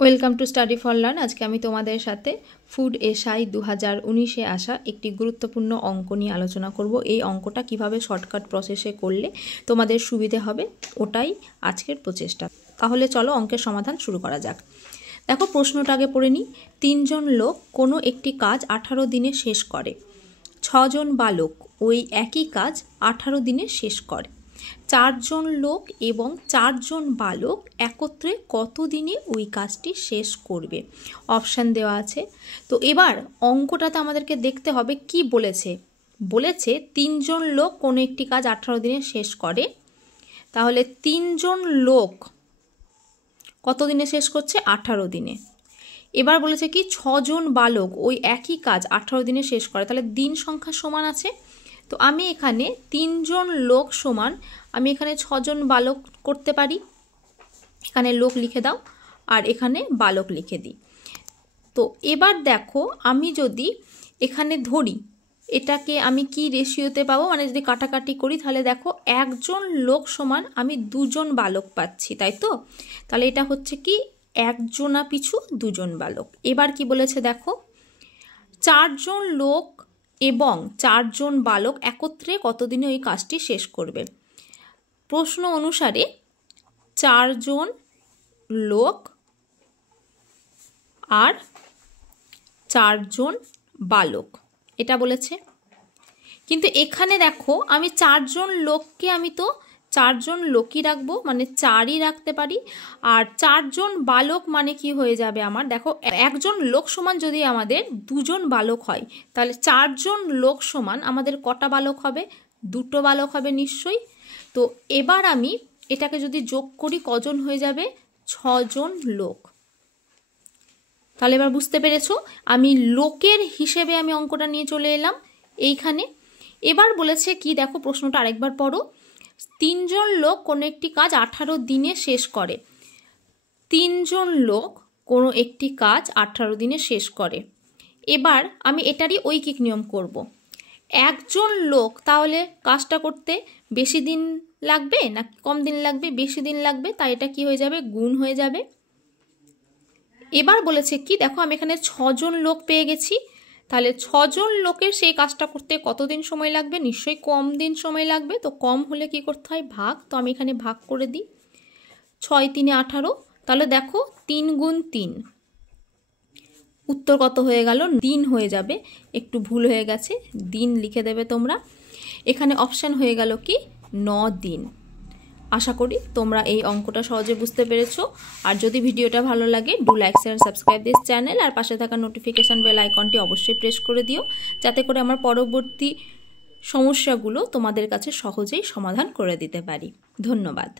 Welcome to study for learn. আজকে আমি তোমাদের সাথে ফুড এসআই 2019-এ আসা একটি গুরুত্বপূর্ণ অঙ্ক নিয়ে আলোচনা করব। এই অঙ্কটা কিভাবে শর্টকাট প্রসেসে করলে তোমাদের সুবিধে হবে, ওটাই আজকের প্রচেষ্টা। তাহলে চলো অঙ্কের সমাধান শুরু করা যাক। দেখো প্রশ্নটা আগে পড়ে নিই। 3 জন লোক কোনো একটি কাজ 18 দিনে শেষ করে। 6 জন বালক ওই একই কাজ 18 দিনে শেষ করে। 4 জন লোক এবং 4 জন বালক একত্রে কত দিনে ওই কাজটি শেষ করবে? অপশান দেওয়া আছে। তো এবার অঙ্কটাতে আমাদেরকে দেখতে হবে কি বলেছে। বলেছে 3 জন লোক কোনো একটি কাজ 18 দিনে শেষ করে। তাহলে 3 জন লোক কত দিনে শেষ করছে? 18 দিনে। এবার বলেছে কি 6 জন বালক ওই একই কাজ 18 দিনে শেষ করে। তাহলে দিন সংখ্যা সমান আছে। তো আমি এখানে 3 জন লোক সমান আমি এখানে 6 জন বালক করতে পারি। এখানে লোক লিখে দাও আর এখানে বালক লিখে দিই। তো এবার দেখো আমি যদি এখানে ধরি এটাকে আমি কি রেশিওতে পাবো, মানে যদি কাটাকাটি করি তাহলে দেখো 1 জন লোক সমান আমি 2 জন বালক পাচ্ছি, তাই তো? তাহলে এটা হচ্ছে কি 1 জনা পিছু 2 জন বালক। এবার কি বলেছে দেখো 4 জন লোক এবং 4 জন বালক একত্রে কতদিনে ওই কাজটি শেষ করবে? প্রশ্ন অনুসারে 4 জন লোক আর 4 জন বালক এটা বলেছে। কিন্তু এখানে দেখো আমি 4 জন লোককে আমি তো 4 জন লোকই রাখবো, মানে 4ই রাখতে পারি। আর 4 জন বালক মানে কি হয়ে যাবে আমার, দেখো 1 জন লোক সমান যদি আমাদের 2 জন বালক হয় তাহলে 4 জন লোক সমান আমাদের কটা বালক হবে? 2টো বালক হবে নিশ্চয়ই। তো এবার আমি এটাকে যদি যোগ করি কজন হয়ে যাবে? 6 জন লোক। তাহলে এবার বুঝতে পেরেছো আমি লোকের হিসেবে আমি অঙ্কটা নিয়ে চলে এলাম এইখানে। এবার বলেছে কি দেখো প্রশ্নটা আরেকবার পড়ো। 3 জন লোক কোনো একটি কাজ 18 দিনে শেষ করে। 3 জন লোক কোনো একটি কাজ 18 দিনে শেষ করে। এবার আমি এটারই ঐকিক নিয়ম করব। 1 জন লোক তাহলে কাজটা করতে বেশি দিন লাগবে না কম দিন লাগবে? বেশি দিন লাগবে, তাই এটা কি হয়ে যাবে? গুণ হয়ে যাবে। এবার বলেছে কি দেখো আমি এখানে 6 জন লোক পেয়ে গেছি। তাহলে 6 জন লোকের সেই কাজটা করতে কতদিন সময় লাগবে? নিশ্চয়ই কম দিন সময় লাগবে। তো কম হলে কি করতে হয়? ভাগ। তো আমি এখানে ভাগ করে দিই। 6 3 18। তাহলে দেখো 3 গুণ 3, উত্তর কত হয়ে গেল? দিন হয়ে যাবে। একটু ভুল হয়ে গেছে, দিন লিখে দেবে তোমরা। এখানে অপশান হয়ে গেল কি 9 দিন। আশা করি তোমরা এই অঙ্কটা সহজে বুঝতে পেরেছো। আর যদি ভিডিওটা ভালো লাগে do like share subscribe this channel, আর পাশে থাকা নোটিফিকেশান বেল আইকনটি অবশ্যই প্রেস করে দিও, যাতে করে আমার পরবর্তী সমস্যাগুলো তোমাদের কাছে সহজেই সমাধান করে দিতে পারি। ধন্যবাদ।